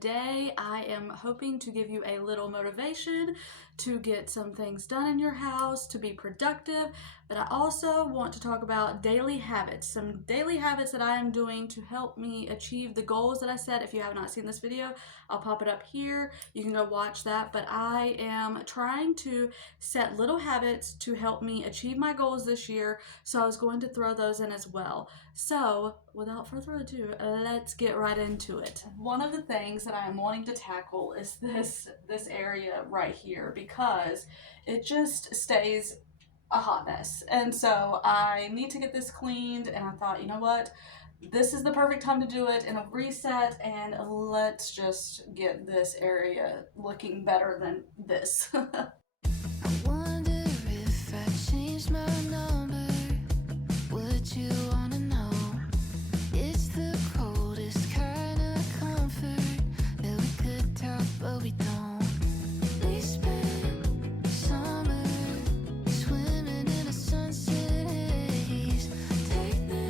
today I am hoping to give you a little motivation to get some things done in your house, to be productive, but I also want to talk about daily habits, some daily habits that I am doing to help me achieve the goals that I set. If you have not seen this video, I'll pop it up here. You can go watch that, but I am trying to set little habits to help me achieve my goals this year, so I was going to throw those in as well. So without further ado, let's get right into it. One of the things that I am wanting to tackle is this area right here, because it just stays a hot mess. And so I need to get this cleaned, and I thought, you know what? This is the perfect time to do it in a reset, and let's just get this area looking better than this. I wonder if I changed my number, would you wanna know? It's the coldest kind of comfort that we could talk, but we don't. We spent summer swimming in a sunset haze, technicolor,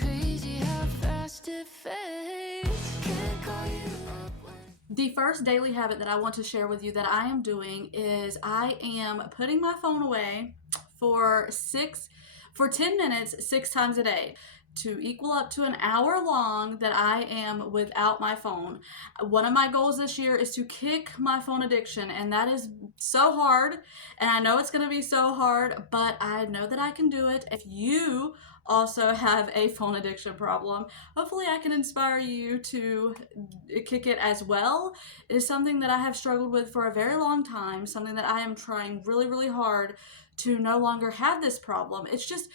crazy how fast it fades. Can't call you up when The first daily habit that I want to share with you that I am doing is I am putting my phone away for 10 minutes 6 times a day, to equal up to an hour long that I am without my phone. One of my goals this year is to kick my phone addiction, and that is so hard, and I know it's going to be so hard, but I know that I can do it. If you also have a phone addiction problem, hopefully I can inspire you to kick it as well. It is something that I have struggled with for a very long time, something that I am trying really, really hard to no longer have this problem. It's just,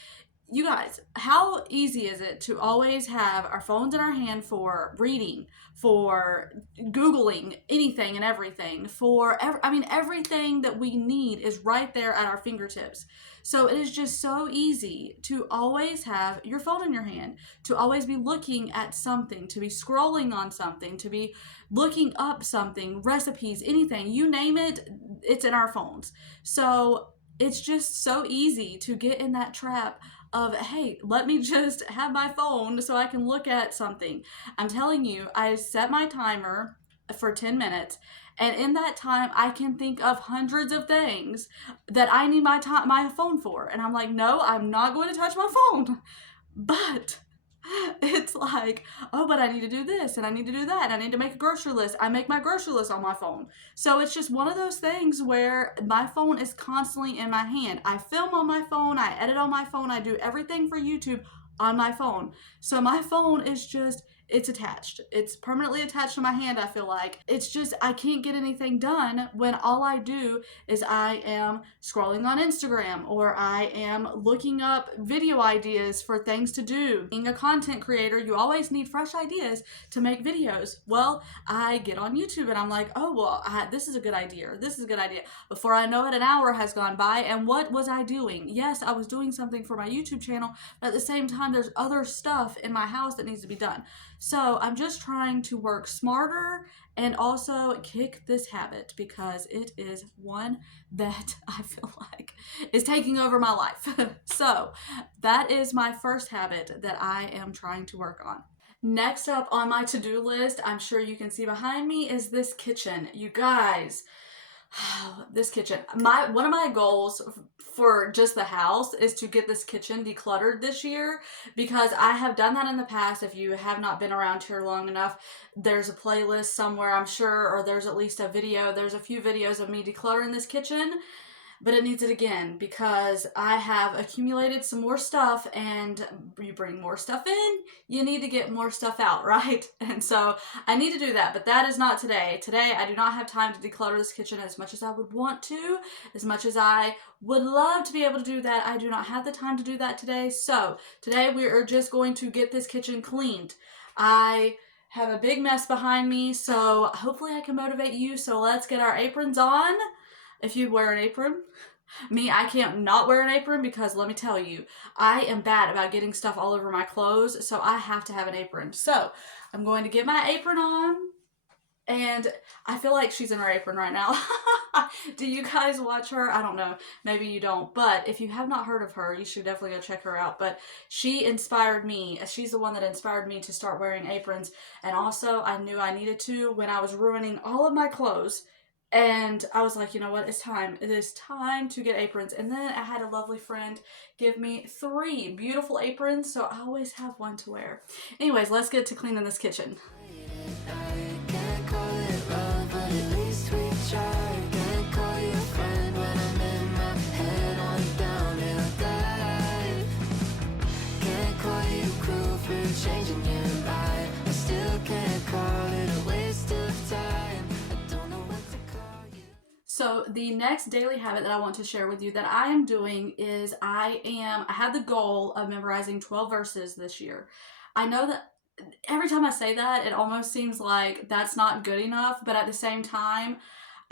you guys, how easy is it to always have our phones in our hand for reading, for Googling anything and everything, everything that we need is right there at our fingertips. So it is just so easy to always have your phone in your hand, to always be looking at something, to be scrolling on something, to be looking up something, recipes, anything, you name it, it's in our phones. So it's just so easy to get in that trap of, hey, let me just have my phone so I can look at something. I'm telling you, I set my timer for 10 minutes, and in that time I can think of hundreds of things that I need my phone for, and I'm like, no, I'm not going to touch my phone. But it's like, oh, but I need to do this and I need to do that. I need to make a grocery list. I make my grocery list on my phone. So it's just one of those things where my phone is constantly in my hand. I film on my phone. I edit on my phone. I do everything for YouTube on my phone. So my phone is just, it's attached. It's permanently attached to my hand, I feel like. It's just, I can't get anything done when all I do is I am scrolling on Instagram, or I am looking up video ideas for things to do. Being a content creator, you always need fresh ideas to make videos. Well, I get on YouTube and I'm like, oh, well, this is a good idea. This is a good idea. Before I know it, an hour has gone by, and what was I doing? Yes, I was doing something for my YouTube channel, but at the same time, there's other stuff in my house that needs to be done. So I'm just trying to work smarter and also kick this habit, because it is one that I feel like is taking over my life. So that is my first habit that I am trying to work on. Next up on my to-do list, I'm sure you can see behind me, is this kitchen. You guys, this kitchen. One of my goals for just the house is to get this kitchen decluttered this year, because I have done that in the past. If you have not been around here long enough, there's a playlist somewhere, I'm sure, or there's at least a video. There's a few videos of me decluttering this kitchen, but it needs it again, because I have accumulated some more stuff, and you bring more stuff in, you need to get more stuff out, right? And so I need to do that, but that is not today. Today, I do not have time to declutter this kitchen as much as I would want to, as much as I would love to be able to do that. I do not have the time to do that today. So today we are just going to get this kitchen cleaned. I have a big mess behind me, so hopefully I can motivate you. So let's get our aprons on. If you wear an apron. Me, I can't not wear an apron, because let me tell you, I am bad about getting stuff all over my clothes, so I have to have an apron. So I'm going to get my apron on, and I feel like she's in her apron right now. Do you guys watch her? I don't know. Maybe you don't. But if you have not heard of her, you should definitely go check her out. But she inspired me. She's the one that inspired me to start wearing aprons. And also, I knew I needed to when I was ruining all of my clothes. And I was like, you know what? It's time. It is time to get aprons. And then I had a lovely friend give me 3 beautiful aprons. So I always have one to wear. Anyways, let's get to cleaning this kitchen. Changing your mind, I still can't call it a waste of time. I don't know what to call you. So the next daily habit that I want to share with you that I am doing is I have the goal of memorizing 12 verses this year. I know that every time I say that, it almost seems like that's not good enough, but at the same time,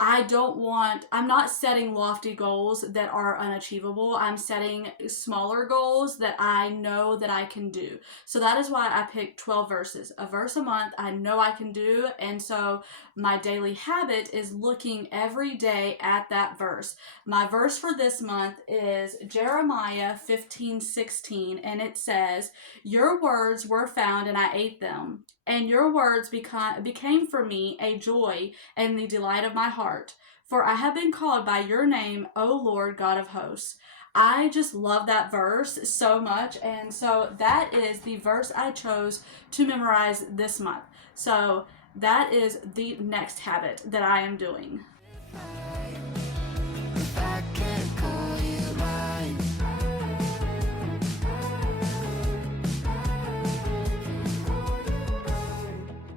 I'm not setting lofty goals that are unachievable. I'm setting smaller goals that I know that I can do. So that is why I picked 12 verses. A verse a month I know I can do. And so my daily habit is looking every day at that verse. My verse for this month is Jeremiah 15:16, and it says, "Your words were found and I ate them, and your words became for me a joy and the delight of my heart. For I have been called by your name, O Lord God of hosts." I just love that verse so much. And so that is the verse I chose to memorize this month. So that is the next habit that I am doing. If I can't call you mine,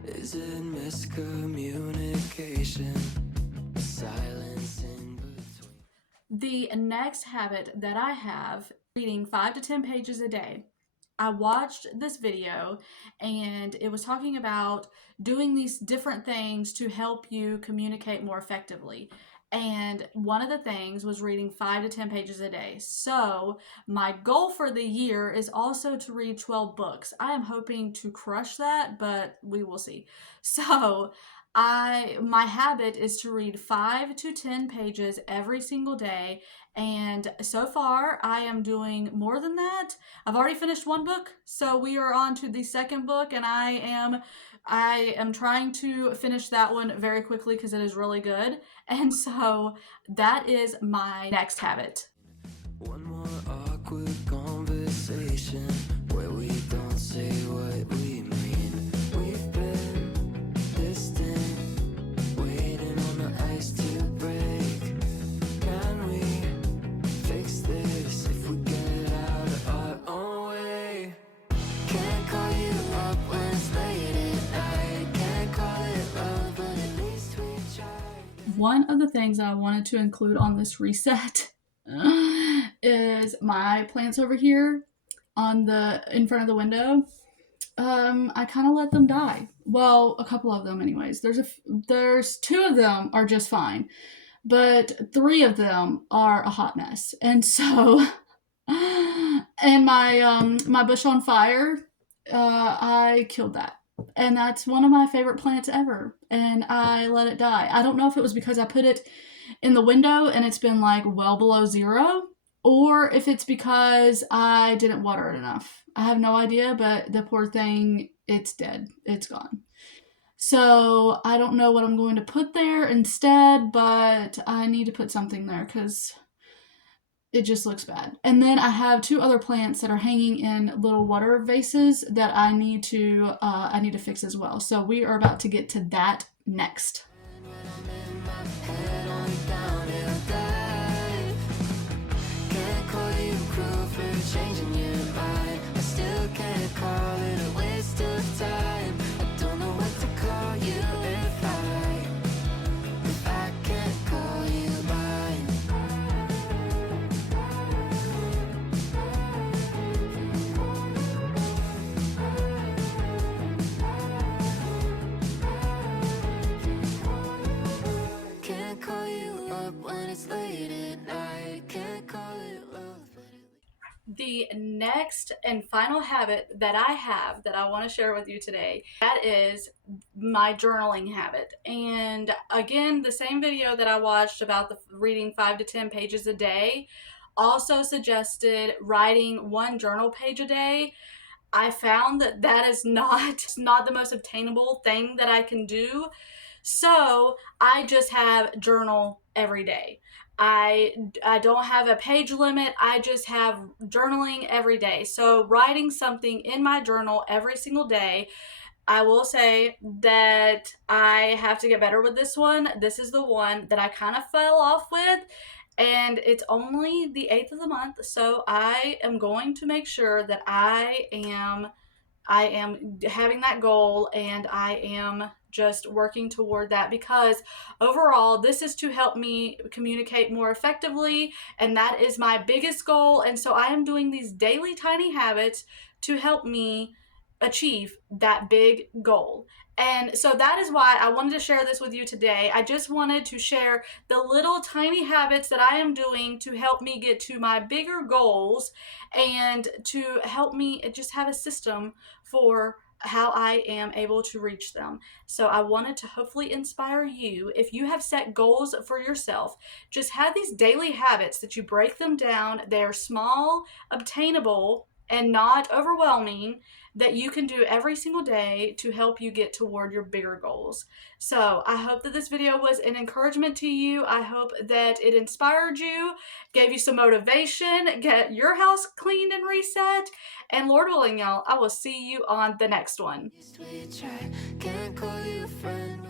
is it miscommunication? Silence in between. The next habit that I have, reading 5 to 10 pages a day. I watched this video and it was talking about doing these different things to help you communicate more effectively. And one of the things was reading 5 to 10 pages a day. So my goal for the year is also to read 12 books. I am hoping to crush that, but we will see. So my habit is to read 5 to 10 pages every single day. And so far I am doing more than that. I've already finished 1 book. So we are on to the 2nd book, and I am trying to finish that one very quickly because it is really good. And so that is my next habit. One more awkward conversation where we don't say what we mean. We've been distant, waiting on the ice to break. Can we fix this if we get out of our own way? Can't call you up when it's late at night. Can't call it love, but at least we tried. One of the things that I wanted to include on this reset is my plants over here in front of the window. I kind of let them die. Well, a couple of them anyways. There's 2 of them are just fine, but 3 of them are a hot mess. And so, and my bush on fire, I killed that. And that's one of my favorite plants ever. And I let it die. I don't know if it was because I put it in the window and it's been like well below 0, or if it's because I didn't water it enough. I have no idea, but the poor thing, it's dead. It's gone. So I don't know what I'm going to put there instead, but I need to put something there because it just looks bad. And then I have 2 other plants that are hanging in little water vases that I need to fix as well. So we are about to get to that next. Changing your mind, I still can't call it a waste of time. I don't know what to call you if I can't call you mine. The next and final habit that I have that I want to share with you today, that is my journaling habit. And again, the same video that I watched about the reading 5 to 10 pages a day also suggested writing one journal page a day. I found that that is not the most obtainable thing that I can do. So I just have journal every day. I don't have a page limit. I just have journaling every day. So writing something in my journal every single day. I will say that I have to get better with this one. This is the one that I kind of fell off with, and it's only the 8th of the month, so I am going to make sure that I am having that goal, and I am just working toward that, because overall this is to help me communicate more effectively, and that is my biggest goal. And so I am doing these daily tiny habits to help me achieve that big goal. And so that is why I wanted to share this with you today. I just wanted to share the little tiny habits that I am doing to help me get to my bigger goals, and to help me just have a system for how I am able to reach them. So I wanted to hopefully inspire you. If you have set goals for yourself, just have these daily habits that you break them down. They're small, obtainable, and not overwhelming, that you can do every single day to help you get toward your bigger goals. So I hope that this video was an encouragement to you. I hope that it inspired you, gave you some motivation, get your house cleaned and reset. And Lord willing, y'all, I will see you on the next one. We try, can't call you a friend.